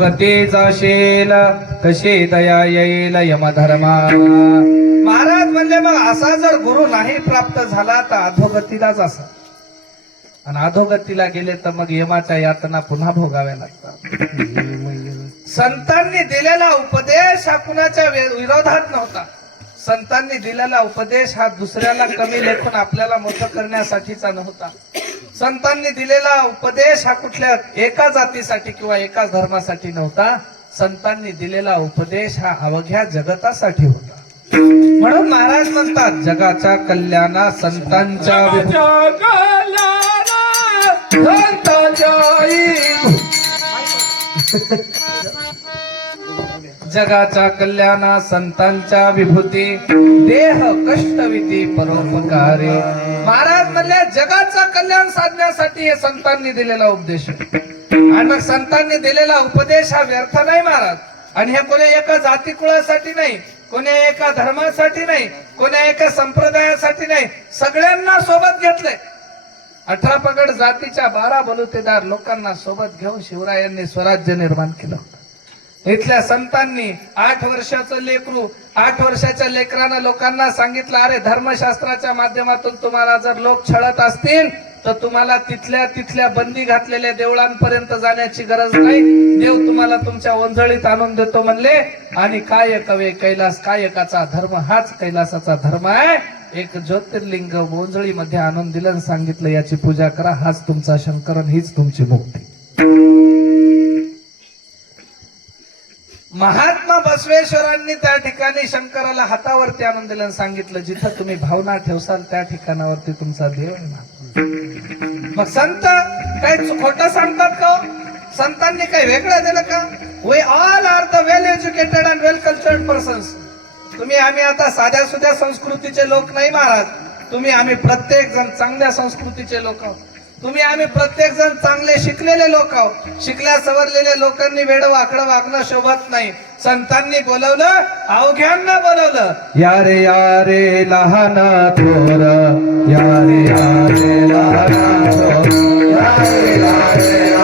अधोगती जाशेल कशी दया येईल यमधर्मा महाराज म्हणजे मग असा जर गुरु नाही प्राप्त झाला तर अधोगतीलाच असा. आणि अधोगतीला गेले तर मग यमाच्या यातना पुन्हा भोगाव्या लागतात. संतांनी दिलेला उपदेश हा कुणाच्या विरोधात नव्हता. संतांनी दिलेला उपदेश हा दुसऱ्याला कमी लेखून आपल्याला मोठं करण्यासाठीचा नव्हता. संतांनी दिलेला उपदेश हा कुठल्या एका जातीसाठी किंवा एका धर्मासाठी नव्हता. संतांनी दिलेला उपदेश हा अवघ्या जगतासाठी होता. म्हणून महाराज म्हणतात जगाच्या कल्याणा संतांच्या विभू- जगाच्या कल्याणा संतांच्या विभूती. देह कष्टविधी परोपकारे. महाराज म्हणल्या जगाचं कल्याण साधण्यासाठी हे संतांनी दिलेला उपदेश आणि मग संतांनी दिलेला उपदेश हा व्यर्थ नाही महाराज. आणि हे कोणी एका जाती कुळासाठी नाही कोणी एका धर्मासाठी नाही कोणी एका संप्रदायासाठी नाही सगळ्यांना सोबत घेतलंय. अठरा पगड जातीच्या बारा बलुतेदार लोकांना सोबत घेऊन शिवरायांनी स्वराज्य निर्माण केलं होतं. इथल्या संतांनी आठ वर्षाचं लेकरू आठ वर्षाच्या लेकरानं लोकांना सांगितलं अरे धर्मशास्त्राच्या माध्यमातून तुम्हाला जर लोक छळत असतील तर तुम्हाला तिथल्या तिथल्या बंदी घातलेल्या देवळांपर्यंत जाण्याची गरज नाही. देव तुम्हाला तुमच्या ओंजळीत आणून देतो म्हणले. आणि काय कवे कैलास कायकाचा धर्म हाच कैलासाचा धर्म आहे. एक ज्योतिर्लिंग ओंजळीमध्ये आणून दिलं सांगितलं याची पूजा करा हाच तुमचा शंकरन हीच तुमची मुक्ती. महात्मा बसवेश्वरांनी त्या ठिकाणी शंकराला हातावरती आणून दिलं आणि सांगितलं जिथं तुम्ही भावना ठेवसाल त्या ठिकाणावरती तुमचा देव येणार ना. मग संत काय खोटं सांगतात का हो? संतांनी काही वेगळं दिलं का? We all are the well educated and well cultured persons तुम्ही आम्ही आता साध्या सुध्या संस्कृतीचे लोक नाही महाराज. तुम्ही आम्ही प्रत्येक जण चांगल्या संस्कृतीचे लोक आहोत. तुम्ही आम्ही प्रत्येक जण चांगले शिकलेले लोक आहोत शिकल्या सवरलेल्या लोकांनी वेड वाकडं वागणं शोभत नाही संतांनी बोलवलं अवघ्यांना बोलवलं यारे यारे लहान थोर यारे यारे लहान थोर लहान यारे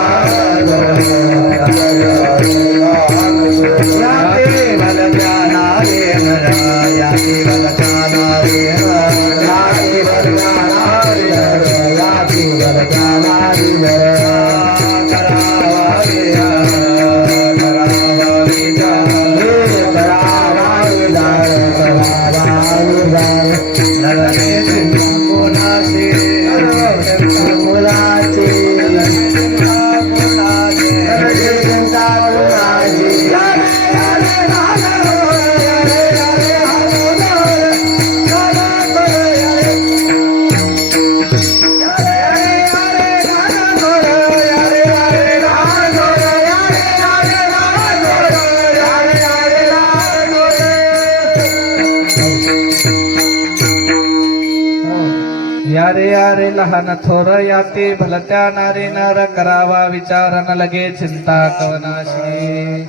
यारे यारे लहान थोर याते भलत्या नारे नर करावा विचार न लगे चिंता कवनाशी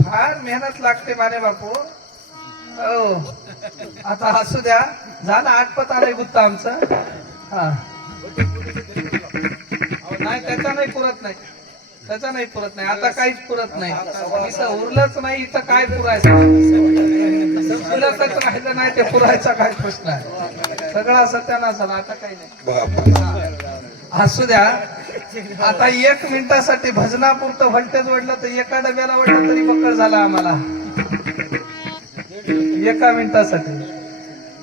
फार मेहनत लागते माने बापू हो आता हसू द्या झालं आठपत आलंय गुत्त आमचं हा नाही त्याचा नाही पुरत नाही त्याचा नाही पुरत नाही आता काहीच पुरत नाही इथं उरलंच नाही इथं काय पुरायचं राहिलं नाही ते पुरायचा काय प्रश्न आहे? सगळा सत्यानाश झाला आता काही नाही. असू द्या. आता एक मिनिटासाठी भजनापुरतं व्होल्टेज वाढलं तर एका डब्याला वाटलं तरी बक्कळ झाला आम्हाला. एका मिनिटासाठी.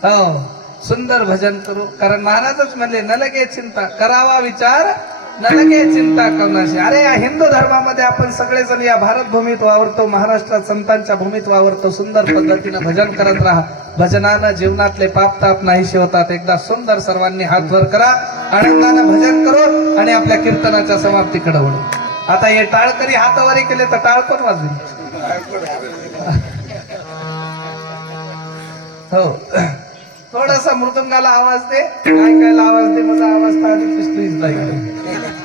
हो सुंदर भजन करू. कारण महाराजच म्हणले न लगे चिंता. करावा विचार न चिंता करण्याशी अरे या हिंदू धर्मामध्ये आपण सगळेजण या भारत भूमीत वावरतो महाराष्ट्रात संतांच्या भूमीत वावरतो सुंदर पद्धतीनं भजन करत राहा भजनानं जीवनातले पाप ताप नाहीशी होतात एकदा सुंदर सर्वांनी हात वर करा आनंदानं भजन करू आणि आपल्या कीर्तनाच्या समाप्तीकडे वळू आता हे टाळकरी हातावरी केले तर टाळ पण वाजवी हो थोडासा मृदुंगाला आवाज दे काय कायला आवाज दे माझा आवाज तर आधी पिस्तुईच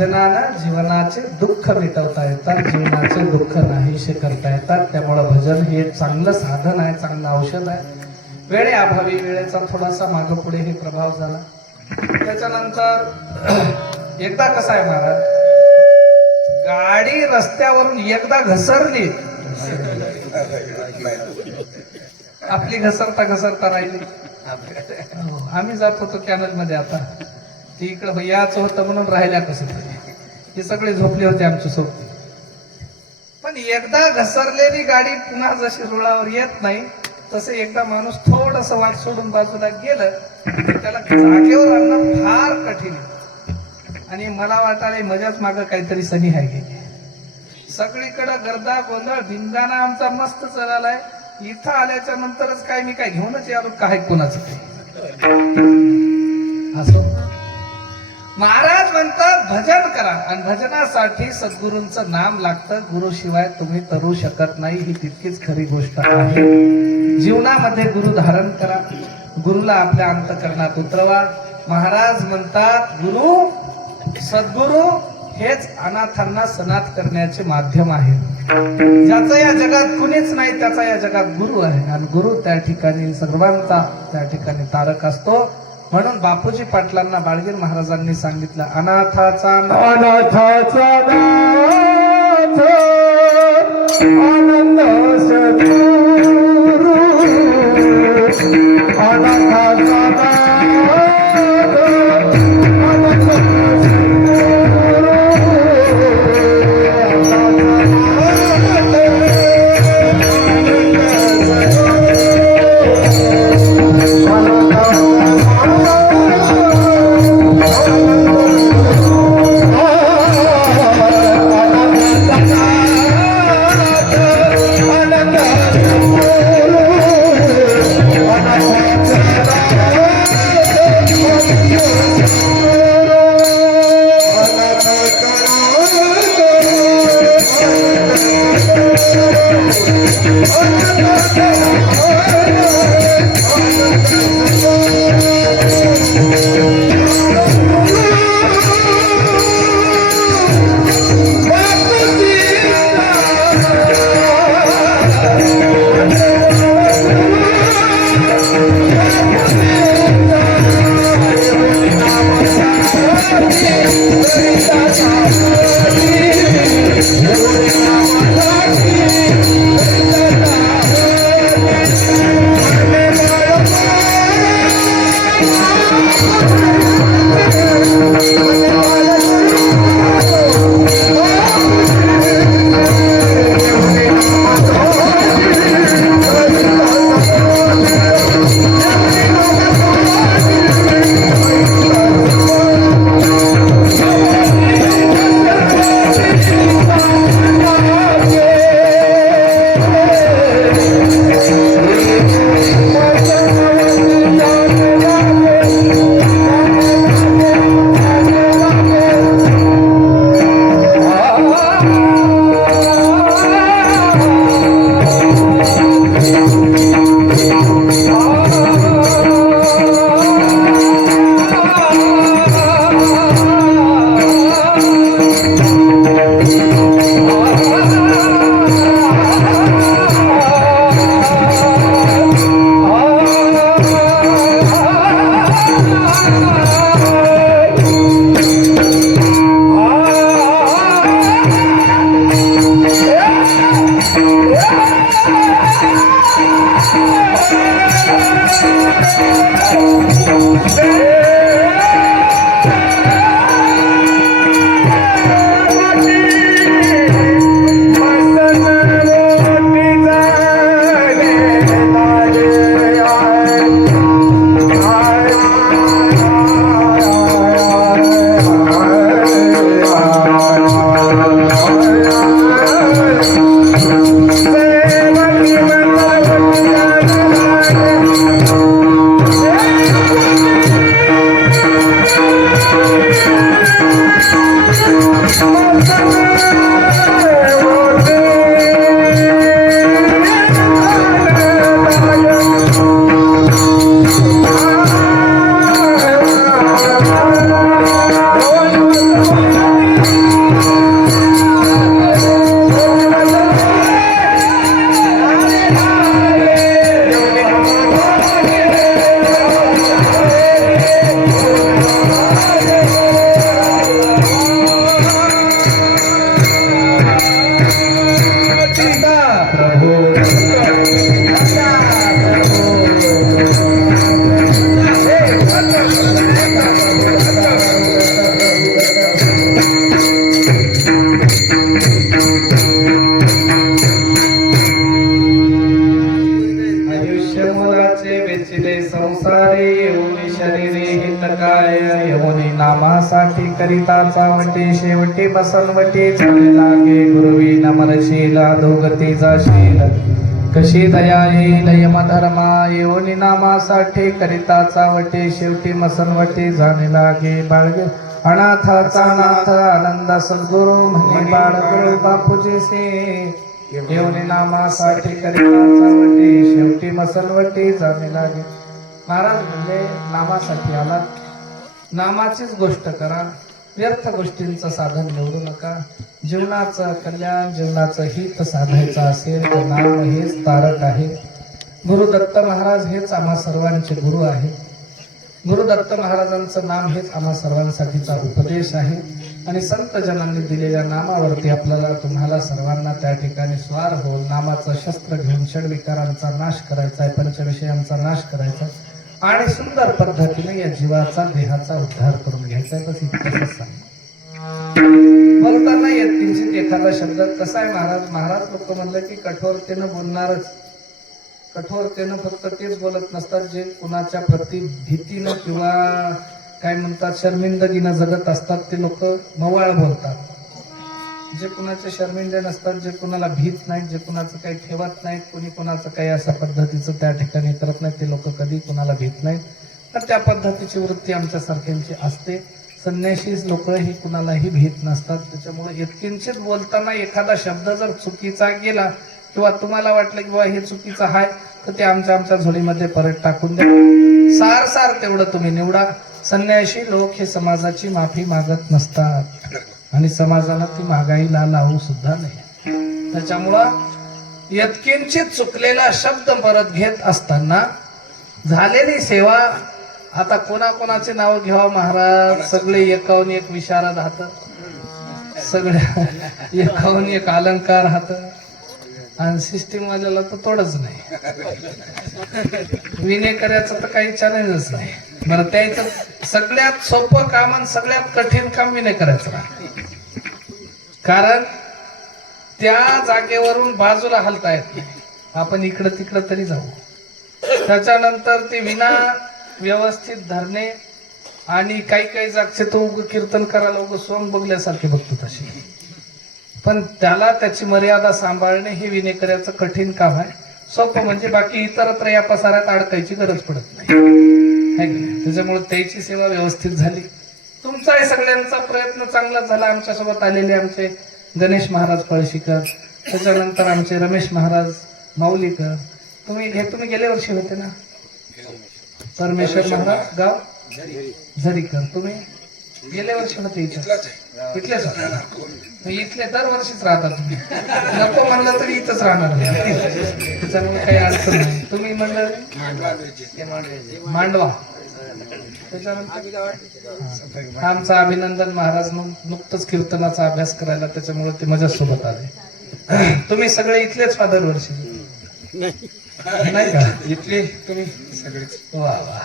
भजनानं जीवनाचे दुःख मिटवता येतात जीवनाचे दुःख नाहीसे करता येतात. त्यामुळं भजन हे चांगलं साधन आहे चांगलं औषध आहे. वेळे अभावी वेळेचा थोडासा मागं पुढे हे प्रभाव झाला. त्याच्यानंतर एकदा कसं आहे महाराज? गाडी रस्त्यावरून एकदा घसरली. आपली घसरता घसरता राहिली. हो, आम्ही जात होतो कॅनलमध्ये आता. ती इकडं भैयाचं होतं म्हणून राहिल्या कसं तरी. सगळे झोपले होते आमच्या आमची सोबती. पण एकदा घसरलेली गाडी पुन्हा जशी रुळावर येत नाही तसे एकदा माणूस थोडस वाट सोडून बाजूला गेलं त्याला जागेवर आणणं फार कठीण आणि मला वाटायला मजाच माग काहीतरी सनी आहे गेली सगळीकडे गर्दा गोंधळ धिंगाणा आमचा मस्त चाललाय. इथं आल्याच्या नंतरच काय मी काय घेऊनच यालो काय कोणाचं असं. महाराज म्हणतात भजन करा. आणि भजनासाठी सद्गुरूंचं नाम लागतं. गुरु शिवाय तुम्ही तरू शकत नाही. ही तितकीच खरी गोष्ट आहे. जीवनामध्ये गुरु धारण करा. गुरुला आपल्या अंतकरणात उतरवा. महाराज म्हणतात गुरु सद्गुरु हेच अनाथांना सनात करण्याचे माध्यम आहे. ज्याचं या जगात कुणीच नाही त्याचा या जगात गुरु आहे. आणि गुरु त्या ठिकाणी सर्वांचा त्या ठिकाणी तारक असतो. म्हणून बापूजी पाटलांना बाळगीर महाराजांनी सांगितलं अनाथाचा नाथ. अनाथाचा नाथ आनंद सद्गुरु अनाथाचा साठी करिता चावटे शेवटी बसनवटी झाले लागे गुरुवी नमरशील अधोगती जाशील कशी दया येईल यमधर्मा येऊन नामासाठी करिता चावटे शेवटी मसनवटी जाणे लागे बाळगे. अनाथाचा नाथ आनंद सद्गुरु म्हणे बाळगुरु बापूजी से. येऊन नामासाठी करिता चावटे शेवटी मसलवटी जाणे लागे. महाराज म्हणजे नामासाठी आला नामाचीच गोष्ट करा. व्यर्थ गोष्टींचं साधन निवडू नका. जीवनाचं कल्याण जीवनाचं हित साधायचं असेल तर नाम हेच तारक आहे. गुरुदत्त महाराज हेच आम्हा सर्वांचे गुरु आहे. गुरुदत्त महाराजांचं नाम हेच आम्हा सर्वांसाठीचा उपदेश आहे. आणि संत जनांनी दिलेल्या नामावरती आपल्याला तुम्हाला सर्वांना त्या ठिकाणी स्वार होऊन नामाचं शस्त्र घेऊन षडविकारांचा नाश करायचा आहे पंचविषयांचा नाश करायचा आहे. आणि सुंदर पद्धतीने या जीवाचा देहाचा उद्धार करून घ्यायचा आहे बस इतकंच सांग. बोलताना येत किंचित एखादा शब्द कसा आहे महाराज? महाराज लोक म्हणलं की कठोरतेनं बोलणारच. कठोरतेनं फक्त तेच बोलत नसतात जे कुणाच्या प्रति भीतीनं किंवा काय म्हणतात शर्मिंदगीनं जगत असतात ते लोक मवाळ बोलतात. जे कुणाचे शर्मिंदे नसतात जे कुणाला भीत नाहीत जे कुणाचं काही ठेवत नाहीत कोणी कुणाचं काही अशा पद्धतीचं त्या ठिकाणी करत नाहीत ते लोक कधी कुणाला भीत नाहीत. तर त्या पद्धतीची वृत्ती आमच्या सारख्यांची असते. संन्याशी लोक ही कुणालाही भीत नसतात. त्याच्यामुळे इतकिंचित बोलताना एखादा शब्द जर चुकीचा गेला किंवा तुम्हाला वाटलं की बाबा हे चुकीचं आहे तर ते आमच्या आमच्या झोळीमध्ये परत टाकून द्या. सार सार तेवढं तुम्ही निवडा. संन्याशी लोक हे समाजाची माफी मागत नसतात. आणि समाजाला ती महागाईला लावू सुद्धा नाही. त्याच्यामुळं यत्किंचित चुकलेला शब्द परत घेत असताना झालेली सेवा आता कोणाकोणाचे नाव घ्यावा महाराज? सगळे एकावून एक विशारद हात. सगळ्या एकावून एक अलंकार हात. आणि सिस्टीम वाल्याला तर तोडच नाही. विनेकऱ्याचं तर काही चॅलेंजच नाही. बरं त्याचं सगळ्यात सोपं काम आणि सगळ्यात कठीण काम विनेकऱ्याचं करायचं कारण त्या जागेवरून बाजूला हलता येत नाही. आपण इकडं तिकडं तरी जाऊ. त्याच्यानंतर ते विना व्यवस्थित धरणे आणि काही काही जागचे तो उग कीर्तन करायला उग सोंग बघल्यासारखे बघतो तशी पण त्याला त्याची मर्यादा सांभाळणे हे विनेकऱ्याचं कठीण काम आहे. सोपं म्हणजे बाकी इतरत्र या पसाऱ्यात अडकायची गरज पडत नाही? त्याच्यामुळे त्याची सेवा व्यवस्थित झाली. तुमचाही सगळ्यांचा प्रयत्न चांगला झाला. आमच्यासोबत आलेले आमचे गणेश महाराज पळशीकर त्याच्यानंतर आमचे रमेश महाराज माऊलीकर. तुम्ही हे तुम्ही गेल्या वर्षी होते ना? परमेश्वर महाराज गाव? झरीकर. तुम्ही गेल्या वर्षी होते इथं? इथलेच इथले दरवर्षीच राहता तुम्ही. नको म्हणलं तरी इथंच राहणार. त्याच्यामुळे काही अडचण नाही. तुम्ही म्हणलं मांडवा. त्याच्यानंतर. आमचा अभिनंदन महाराज नुकतंच कीर्तनाचा अभ्यास करायला त्याच्यामुळे ते माझ्यासोबत आले. तुम्ही सगळे इथलेच फादर वर्षी नाही का? इथले तुम्ही सगळेच. वा वा.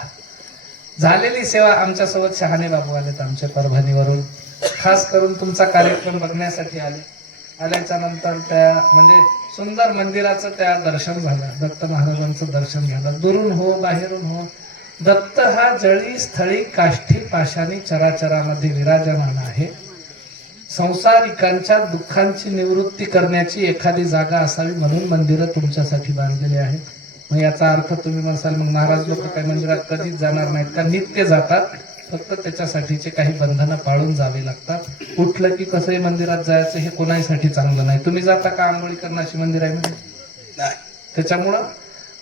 झालेली सेवा आमच्यासोबत शहाणे बाबू आलेत आमच्या परभणीवरून. खास करून तुमचा कार्यक्रम बघण्यासाठी आले. आल्याच्यानंतर त्या म्हणजे सुंदर मंदिराचं त्या दर्शन झालं. दत्त महाराजांचं दर्शन झालं. दुरून हो बाहेरून हो दत्त हा जळी स्थळी काष्ठी पाशानी चराचरामध्ये विराजमान आहे. संसारिकांच्या दुःखांची निवृत्ती करण्याची एखादी जागा असावी म्हणून मंदिरं तुमच्यासाठी बांधलेली आहेत. मग याचा अर्थ तुम्ही म्हणसाल मग महाराज लोक काही मंदिरात कधीच जाणार नाहीत का? नित्य जातात. फक्त त्याच्यासाठीचे काही बंधनं पाळून जावे लागतात. उठलं की कसंही मंदिरात जायचं हे कोणासाठी चांगलं नाही. तुम्ही जाता का आंघोळी करण्याची मंदिरामध्ये त्याच्यामुळं?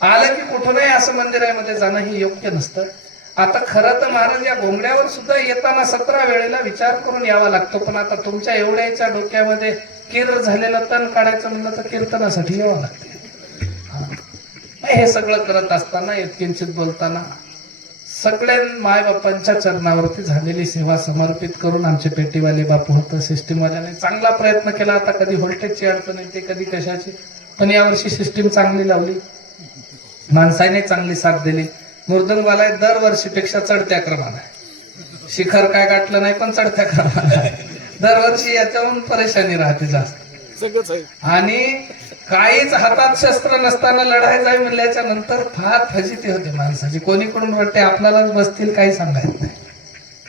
आलं की कुठूनही असं मंदिरामध्ये जाणं हे योग्य नसतं. आता खरं तर महाराज या घोंगड्यावर सुद्धा येताना सतरा वेळेला विचार करून यावा लागतो पण आता तुमच्या एवढ्याच्या डोक्यामध्ये किर झालेलं तण काढायचं म्हणलं तर कीर्तनासाठी यावं लागते. हे. सगळं करत असताना यत्किंचित बोलताना सगळ्या मायबापांच्या चरणावरती झालेली सेवा समर्पित करून आमचे पेटीवाले बापू होतं सिस्टीमवाल्याने चांगला प्रयत्न केला. आता कधी व्होल्टेजची अडचण येते कधी कशाची. पण यावर्षी सिस्टीम चांगली लावली. माणसाने चांगली साथ दिली. मृदंगवाला दरवर्षीपेक्षा चढत्या क्रमाने शिखर काय गाठलं नाही पण चढत्या क्रमाने दरवर्षी याच्याहून परेशानी राहते जास्त. आहे. आणि काहीच हातात शस्त्र नसताना लढाई जावी म्हणल्याच्या नंतर फार फजिती होते माणसाची. कोणी कोण वाटते आपल्यालाच बसतील काही सांगायचं नाही.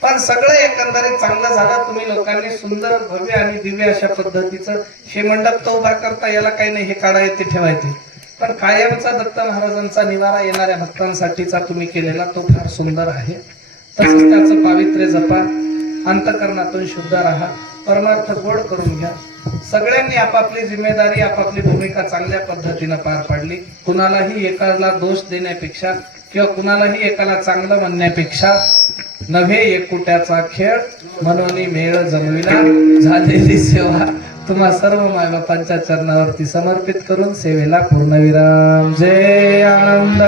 पण सगळं एकंदरीत चांगलं झालं. तुम्ही लोकांनी सुंदर भव्य आणि दिव्य अशा पद्धतीचं हे मंडप तो उभा करता याला काही नाही हे काढा येते ठेवायचे. पण कायमचा दत्त महाराजांचा निवारा येणाऱ्या भक्तांसाठीचा तुम्ही केलेला तो फार सुंदर आहे. तसंच त्याचं पावित्र्य जपा अंतकरणातून शुद्ध राहा परमार्थ गोड करून घ्या. सगळ्यांनी आपापली जिम्मेदारी आपापली भूमिका चांगल्या पद्धतीनं पार पाडली. कुणालाही एकाला दोष देण्यापेक्षा किंवा कुणालाही एकाला चांगलं म्हणण्यापेक्षा नव्हे एकुट्याचा खेळ. म्हणून मेळ जमविला. झालेली सेवा तुम्हा सर्व मायबापांच्या चरणावरती समर्पित करून सेवेला पूर्णविराम जय आनंद.